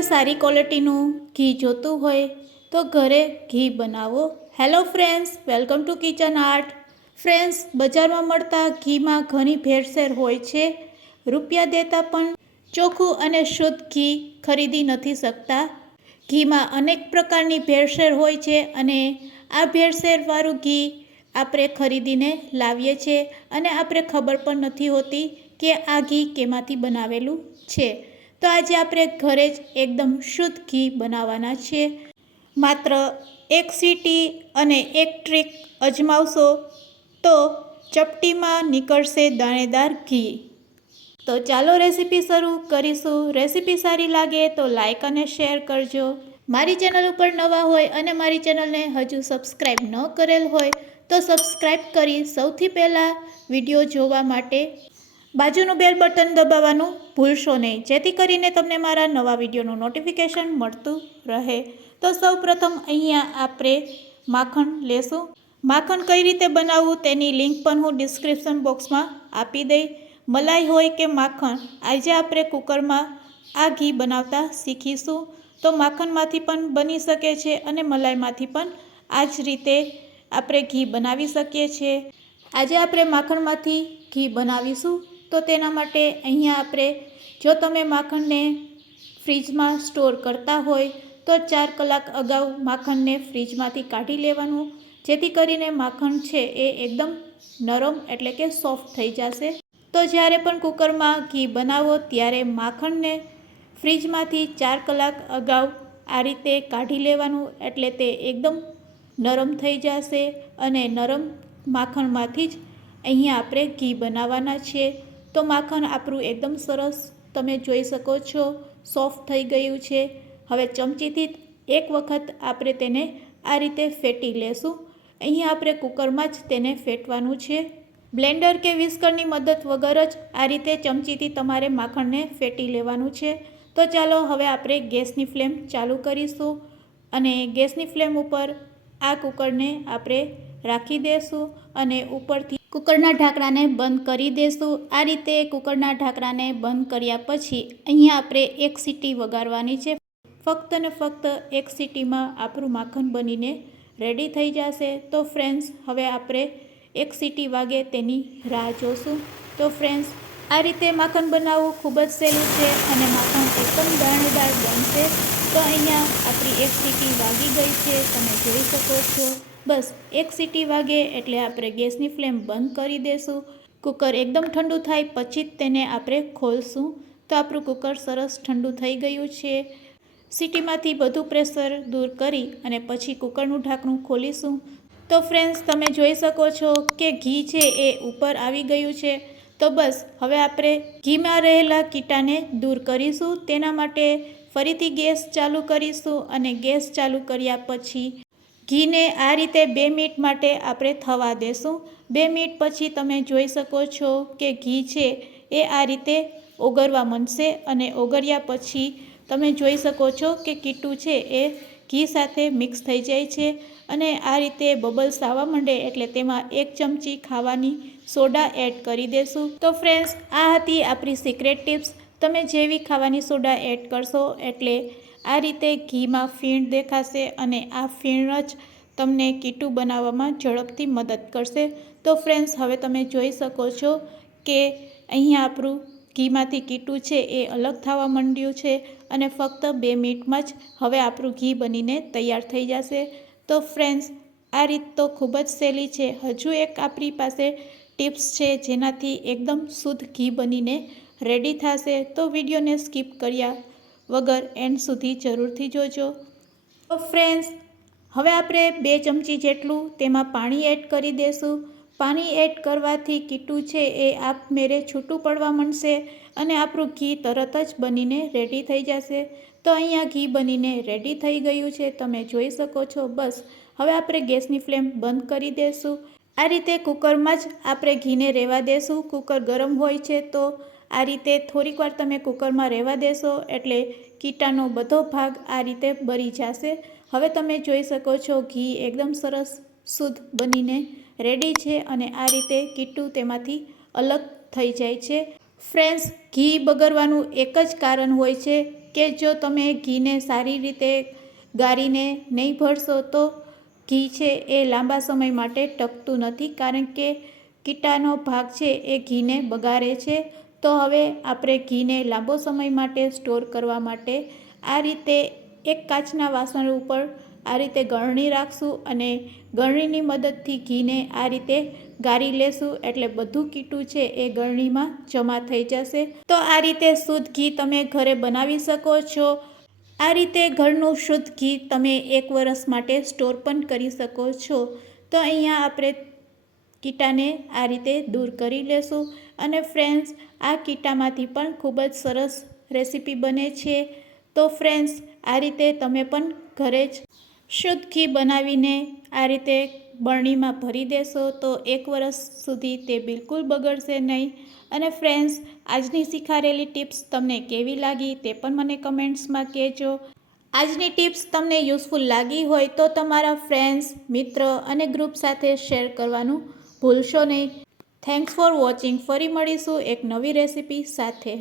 સારી ક્વોલિટીનું ઘી જોતું હોય તો ઘરે ઘી બનાવો. Hello friends welcome to kitchen art friends બજારમાં મળતા ઘીમાં ઘણી ભેળસેળ હોય છે. રૂપિયા દેતા પણ ચોખ્ખું અને શુદ્ધ ઘી ખરીદી નથી શકતા. ઘીમાં અનેક પ્રકારની ભેળસેળ હોય છે અને આ ભેળસેળવાળું ઘી આપણે ખરીદીને લાવીએ છીએ અને આપણે ખબર પણ નથી હોતી કે આ ઘી કેમાંથી બનાવેલું છે. તો આજે આપણે ઘરે જ એકદમ શુદ્ધ ઘી બનાવવાના છીએ માત્ર એક સીટી અને એક ટ્રીક અજમાવશો તો ચપટીમાં નીકળશે દાણેદાર ઘી. તો ચાલો રેસીપી શરૂ કરીશું. રેસીપી સારી લાગે તો લાઇક અને શેર કરજો. મારી ચેનલ ઉપર નવા હોય અને મારી ચેનલને હજુ સબસ્ક્રાઈબ ન કરેલ હોય તો સબસ્ક્રાઈબ કરી સૌથી પહેલાં વીડિયો જોવા માટે બાજુનું બેલ બટન દબાવવાનું ભૂલશો નહીં. જેથી કરીને તમને મારા નવા વિડીયોનું નોટિફિકેશન મળતું રહે. તો સૌ પ્રથમ અહીંયા આપણે માખણ લેશું. માખણ કઈ રીતે બનાવવું તેની લિંક પણ હું ડિસ્ક્રિપ્શન બોક્સમાં આપી દઈ. મલાઈ હોય કે માખણ, આજે આપણે કુકરમાં આ ઘી બનાવતા શીખીશું. તો માખણમાંથી પણ બની શકે છે અને મલાઈમાંથી પણ આ જ રીતે આપણે ઘી બનાવી શકીએ છીએ. આજે આપણે માખણમાંથી ઘી બનાવીશું. તો તેના માટે અહીંયા આપણે, જો તમે માખણને ફ્રીજમાં સ્ટોર કરતા હોય, તો ચાર કલાક અગાઉ માખણને ફ્રીજમાંથી કાઢી લેવાનું. જેથી કરીને માખણ છે એ એકદમ નરમ એટલે કે સોફ્ટ થઈ જશે. તો જ્યારે પણ કુકરમાં ઘી બનાવો, ત્યારે માખણને ફ્રીજમાંથી ચાર કલાક અગાઉ આ રીતે કાઢી લેવાનું એટલે તે એકદમ નરમ થઈ જશે અને નરમ માખણમાંથી જ અહીંયા આપણે ઘી બનાવવાના છીએ. તો માખણ આપણું એકદમ સરસ તમે જોઈ શકો છો સોફ્ટ થઈ ગયું છે. હવે ચમચીથી એક વખત આપણે તેને આ રીતે ફેટી લેશું. અહીં આપણે કુકરમાં જ તેને ફેટવાનું છે. બ્લેન્ડર કે વિસ્કરની મદદ વગર જ આ રીતે ચમચીથી તમારે માખણને ફેટી લેવાનું છે. તો ચાલો હવે આપણે ગેસની ફ્લેમ ચાલુ કરીશું અને ગેસની ફ્લેમ ઉપર આ કુકરને આપણે રાખી દઈશું અને ઉપરથી કુકરના ઢાંકણાને બંધ કરી દેશું. આ રીતે કુકરના ઢાંકણાને બંધ કર્યા પછી અહીંયા આપણે એક સીટી વગાડવાની છે. ફક્ત ને ફક્ત એક સીટીમાં આપણું માખણ બનીને રેડી થઈ જશે. તો ફ્રેન્ડ્સ હવે આપણે એક સીટી વાગે તેની રાહ જોશું. તો ફ્રેન્ડ્સ આ રીતે માખણ બનાવવું ખૂબ જ સહેલું છે અને માખણ એકદમ દાણેદાર બનશે. તો અહીંયા આપણી એક સીટી વાગી ગઈ છે, તમે જોઈ શકો છો. બસ, એક સીટી વાગે એટલે આપણે ગેસની ફ્લેમ બંધ કરી દઈશું કુકર એકદમ ઠંડુ થાય પછી જ તેને આપણે ખોલશું. તો આપણું કુકર સરસ ઠંડુ થઈ ગયું છે. સીટીમાંથી બધું પ્રેશર દૂર કરી અને પછી કુકરનું ઢાંકણું ખોલીશું. તો ફ્રેન્ડ્સ, તમે જોઈ શકો છો કે ઘી છે એ ઉપર આવી ગયું છે. તો બસ, હવે આપણે ઘીમાં રહેલા કીટાને દૂર કરીશું. તેના માટે ફરીથી ગેસ ચાલુ કરીશું અને ગેસ ચાલુ કર્યા પછી ઘીને આ રીતે બે મિનિટ માટે આપણે થવા દેશું. બે મિનિટ પછી તમે જોઈ શકો છો કે ઘી છે એ આ રીતે ઓગળવા માંડશે અને ઓગળ્યા પછી તમે જોઈ શકો છો કે કીટું છે એ ઘી સાથે મિક્સ થઈ જાય છે અને આ રીતે બબલ્સ આવવા માંડે એટલે તેમાં એક ચમચી ખાવાની સોડા એડ કરી દેશું. તો ફ્રેન્ડ્સ આ હતી આપણી સિક્રેટ ટિપ્સ તમે જેવી ખાવાની સોડા એડ કરશો એટલે આ રીતે ઘીમાં ફીણ દેખાશે અને આ ફીણ જ તમને કીટું બનાવવામાં ઝડપથી મદદ કરશે. તો ફ્રેન્ડ્સ હવે તમે જોઈ શકો છો કે અહીંયા આપણું ઘીમાંથી કીટું છે એ અલગ થવા માંડ્યું છે અને ફક્ત બે મિનિટમાં જ હવે આપણું ઘી બનીને તૈયાર થઈ જશે. તો ફ્રેન્ડ્સ, આ રીત તો ખૂબ જ સહેલી છે. હજુ એક આપણી પાસે ટિપ્સ છે જેનાથી એકદમ શુદ્ધ ઘી બનીને રેડી થશે. તો વિડીયોને સ્કીપ કર્યા વગર એન્ડ સુધી જરૂરથી જોજો. તો ફ્રેન્ડ્સ, હવે આપણે બે ચમચી જેટલું તેમાં પાણી એડ કરી દઈશું પાણી એડ કરવાથી કીટું છે એ આપમેળે છૂટું પડવા માંડશે અને આપણું ઘી તરત જ બનીને રેડી થઈ જશે. તો અહીંયા ઘી બનીને રેડી થઈ ગયું છે, તમે જોઈ શકો છો. બસ, હવે આપણે ગેસની ફ્લેમ બંધ કરી દઈશું આ રીતે કુકરમાં જ આપણે ઘીને રહેવા દેશું. કુકર ગરમ હોય છે તો આ રીતે થોડીક વાર તમે કુકરમાં રહેવા દેશો એટલે કીટાનો બધો ભાગ આ રીતે બળી જશે. હવે તમે જોઈ શકો છો, ઘી એકદમ સરસ, શુદ્ધ બનીને રેડી છે અને આ રીતે કીટું તેમાંથી અલગ થઈ જાય છે. ફ્રેન્ડ્સ, ઘી બગડવાનું એક જ કારણ હોય છે કે જો તમે ઘીને સારી રીતે ગાળીને નહીં ભરશો તો ઘી છે એ લાંબા સમય માટે ટકતું નથી કારણ કે કીટાનો ભાગ છે એ ઘીને બગાડે છે. તો હવે આપણે ઘીને લાંબો સમય માટે સ્ટોર કરવા માટે આ રીતે એક કાચના વાસણ ઉપર આ રીતે ગળણી રાખશું અને ગળણીની મદદથી ઘીને આ રીતે ગાળી લેશું એટલે બધું કીટું છે એ ગળણીમાં જમા થઈ જશે. તો આ રીતે શુદ્ધ ઘી તમે ઘરે બનાવી શકો છો. આ રીતે ઘરનું શુદ્ધ ઘી તમે એક વરસ માટે સ્ટોર પણ કરી શકો છો. તો અહીંયા આપણે કીટાને આ રીતે દૂર કરી લેશું. અને ફ્રેન્ડ્સ, આ કીટામાંથી પણ ખૂબ જ સરસ રેસીપી બને છે. તો ફ્રેન્ડ્સ, આ રીતે તમે પણ ઘરે જ શુદ્ધ ઘી બનાવીને આ રીતે બરણીમાં ભરી દેશો તો એક વર્ષ સુધી તે બિલકુલ બગડશે નહીં. અને ફ્રેન્ડ્સ આજની શીખારેલી ટિપ્સ તમને કેવી લાગી તે પણ મને કમેન્ટ્સમાં કહેજો. આજની ટિપ્સ તમને યુઝફુલ લાગી હોય તો તમારા ફ્રેન્ડ્સ મિત્ર અને ગ્રુપ સાથે શેર કરવાનું ભૂલશો નહીં. થેન્ક્સ ફોર વોચિંગ ફરી મળીશું એક નવી રેસીપી સાથે.